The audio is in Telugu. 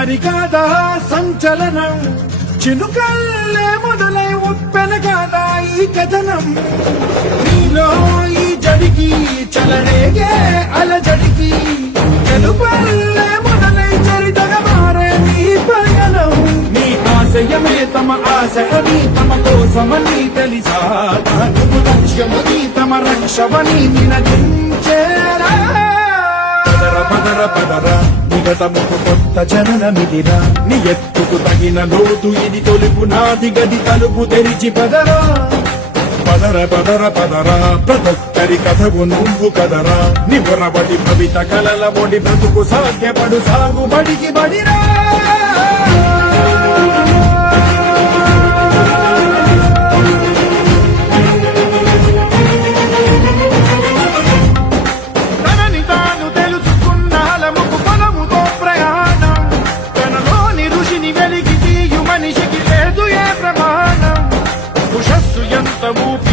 మరి కాదా సంచలనం చినుకల్లే మొదలై ఉప్పెన కాదా ఈ కథనం నీలో ఈ జడికి చలనేగే అలజడికి గెలుపల్లే మొదలై చరితగా మారే నీ పయనం నీ ఆశయమే తమ ఆశ అని తమ కోసమని తెలిసా నువ్వు లక్ష్యమని తమ రక్షమని నినదించేరా పదర పదర నిగతముకు కొత్త జననమిదిరా నీ ఎత్తుకు తగిన లోతు ఇది తొలుపు నాది గది తలుపు తెరిచి పదరా పదర పదర పదరా ప్రతొక్కరి కథవు నువ్వు కదరా నివరబడి భవిత కలల బొడి బ్రతుకు సాధ్యపడు సాగుబడికి బడిరా ఎంత ఊపి